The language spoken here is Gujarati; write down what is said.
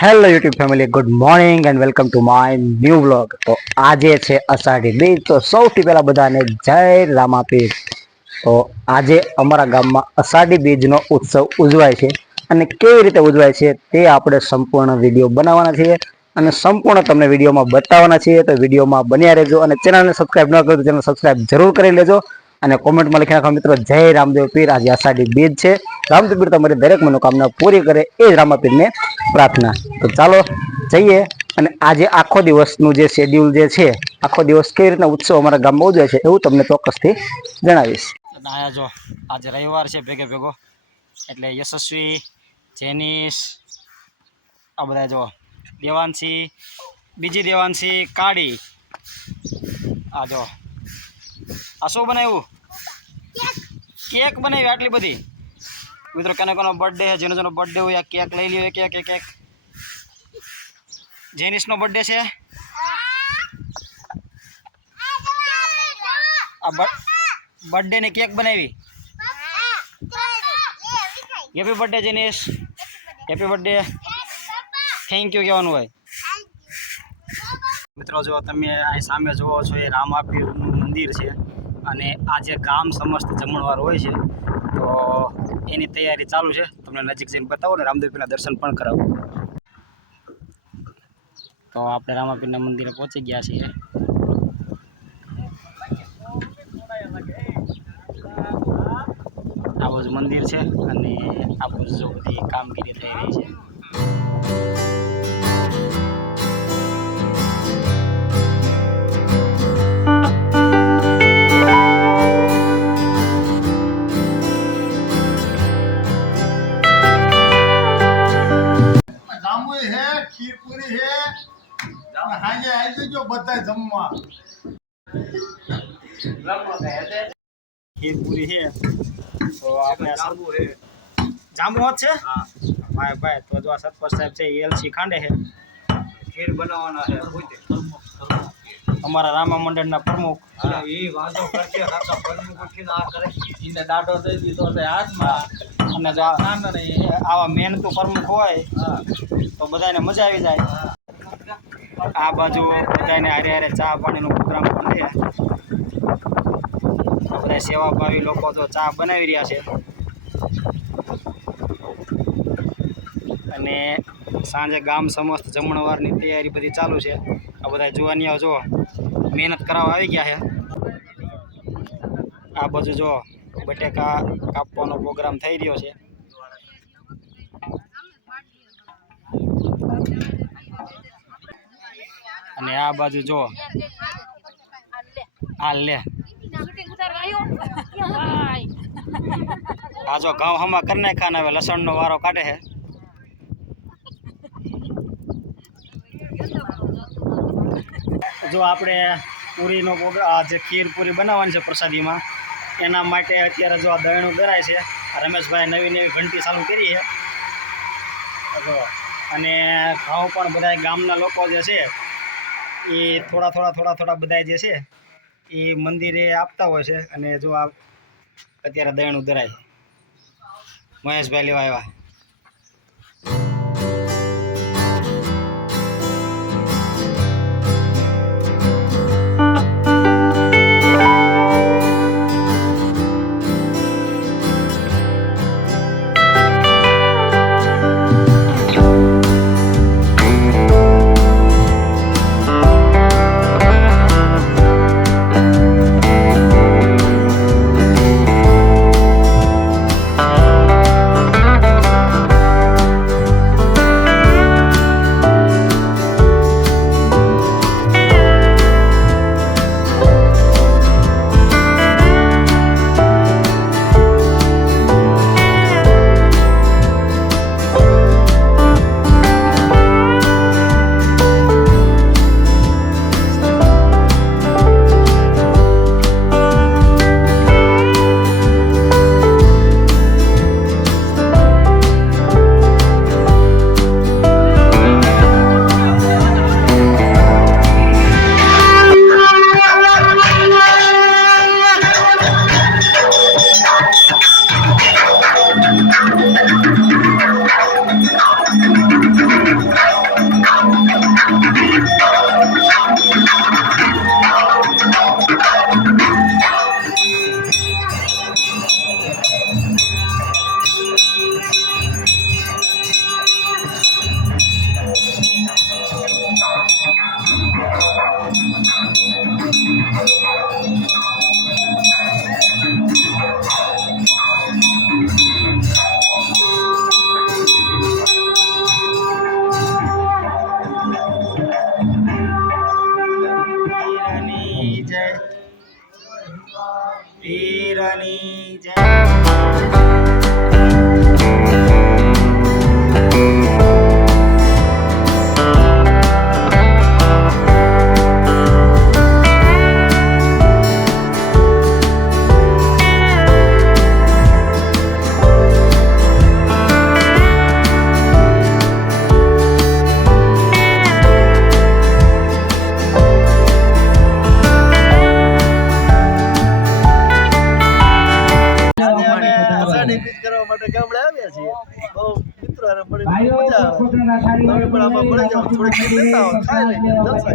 Hello YouTube family good morning and welcome to my new vlog તો આજે છે અષાઢી બીજ. તો સૌથી પહેલાં બધાને જય રામાપીર. તો આજે અમારા ગામમાં અષાઢી બીજનો ઉત્સવ ઉજવાય છે. અને કેવી રીતે ઉજવાય છે તે આપણે સંપૂર્ણ વીડિયો બનાવવાના છીએ. અને સંપૂર્ણ તમને વિડીયોમાં બતાવવાના છીએ. તો વિડીયોમાં બન્યા રહેજો અને ચેનલને સબસ્ક્રાઈબ ન કરો તો ચેનલ સબસ્ક્રાઈબ જરૂર કરી લેજો. અને કોમેન્ટમાં લખી નાખો મિત્રો, જય રામદેવ પીર. આજે અષાઢી બીજ છે. રામદેવ પીર તમારી દરેક મનોકામના પૂરી કરે એ જ રામાપીરને પ્રાર્થના. તો ચાલો જઈએ અને આજે આખો દિવસનું જે શેડ્યુલ જે છે આખો દિવસ કેવી રીતના ઉત્સવ અમારા ગામમાં ઉજવે છે એવું તમને ચોક્કસથી જણાવીશ. આયા જો આજે રવિવાર છે ભેગે ભેગો એટલે યશસ્વી જેનિસ આ બધા જો દેવાંશી બીજી દેવાંશી કાળી આ જો આ શું બનાવ્યું? કેક બનાવી આટલી બધી? મિત્રો, કોને કોનો બર્થડે છે જેનો જેનો બર્થડે હોય, આ કેક લઈ લ્યો કેક એક એક જેનિસનો બર્થડે છે? આ બર્થડે ની કેક બનાવી. Happy birthday Jenis. Happy birthday thank you કહેવાનું હોય. મિત્રો, જો તમે અહીં સામે જુઓ છો, એ રામાપીરનું મંદિર છે. અને આ જે ગામ સમસ્ત જમણવાર હોય છે, તો એની તૈયારી ચાલુ છે. તમને નજીક જઈને બતાવો ને રામદેવપીરના દર્શન પણ કરાવો. તો આપણે રામાપીરના મંદિરે પહોંચી ગયા છીએ. આ બાજુ મંદિર છે અને આ જો બધી કામગીરી થઈ રહી છે. હાજે આવી જજો બધા જમવા. ખીરપુરી છે. તો આપણે જાંબુ છે જાંબુ હોત છે? ભાઈ ભાઈ તો જો આ સતપત સાહેબ છે એલસી ખાંડે છે. ખીર બનાવવાના છે અમારા રામા મંડળના પ્રમુખ. એ વાંધો કરશે કાકા પરમુખ ઉઠીને આ કરે. એને દાડો દઈ દીધો છે હાથમાં. અને આવા મહેનતું પ્રમુખ હોય હા. તો બધાને મજા આવી જાય. આ બાજુ બધાને હારે હારે ચા પાણીનો પ્રોગ્રામ પણ છે બધા સેવાભાવી લોકો તો ચા બનાવી રહ્યા છે. અને સાંજે ગામ સમસ્ત જમણવારની તૈયારી બધી ચાલુ છે. આ બધા જુવાનિયાઓ જો મહેનત કરાવવા આવી ગયા છે. આ બાજુ જો બટેકા કાપવાનો પ્રોગ્રામ થઈ રહ્યો છે. અને આ બાજુ જો. આ લે. આ જો ઘઉં હમા કરી નાખ્યા ને હવે લસણનો વારો કાઢે છે જો આપણે પૂરીનો આ જે ખીર પૂરી બનાવવાની છે પ્રસાદીમાં, એના માટે અત્યારે જો આ દહીણું ગરાય છે. રમેશભાઈ નવી નવી ઘંટી ચાલુ કરી છે. જો. અને ઘઉં પણ બધા ગામના લોકો જે છે એ થોડા થોડા થોડા થોડા બધા જે છે, એ મંદિરે આપતા હોય છે અને જો આ અત્યારે દયણું ધરાય મહેશભાઈ લેવા આવ્યા. রানী জয় માટે ગામડે આવ્યા છીએ. બહુ મિત્રો હારે મજા આવે. તમે પણ આમાં મળી જાઓ. થોડીક લેતા ખાઈ લઈને જલસા